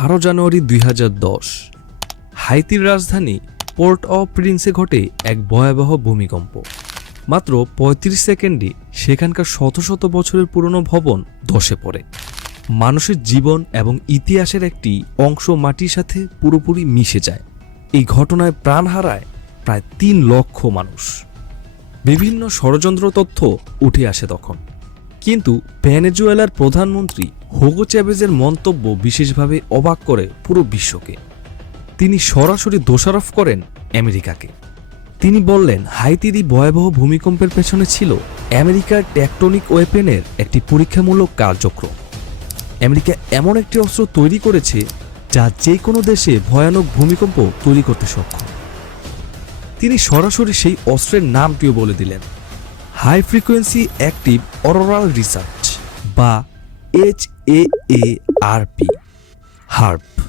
12 জানুয়ারি 2010 হাইতির রাজধানী পোর্ট অ প্রিন্সে ঘটে এক ভয়াবহ ভূমিকম্প। মাত্র ৩৫ সেকেন্ডে সেখানকার শত শত বছরের পুরনো ভবন ধসে পড়ে। মানুষের জীবন এবং ইতিহাসের একটি অংশ মাটির সাথে পুরোপুরি মিশে যায়। এই ঘটনায় প্রাণ হারায় প্রায় ৩ লক্ষ মানুষ। বিভিন্ন ষড়যন্ত্র তথ্য উঠে আসে তখন, কিন্তু ভেনেজুয়েলার প্রধানমন্ত্রী হুগো চ্যাভেজের মন্তব্য বিশেষভাবে অবাক করে পুরো বিশ্বকে। তিনি সরাসরি দোষারোপ করেন আমেরিকাকে। তিনি বললেন, হাইতির এই ভয়াবহ ভূমিকম্পের পেছনে ছিল আমেরিকার টেকটনিক ওয়েপেনের একটি পরীক্ষামূলক কার্যক্রম। আমেরিকা এমন একটি অস্ত্র তৈরি করেছে যা যে কোনো দেশে ভয়ানক ভূমিকম্প তৈরি করতে সক্ষম। তিনি সরাসরি সেই অস্ত্রের নামটিও বলে দিলেন, হাই ফ্রিকোয়েন্সি অ্যাক্টিভ অরোরাল রিসার্চ বা HAARP, হার্প।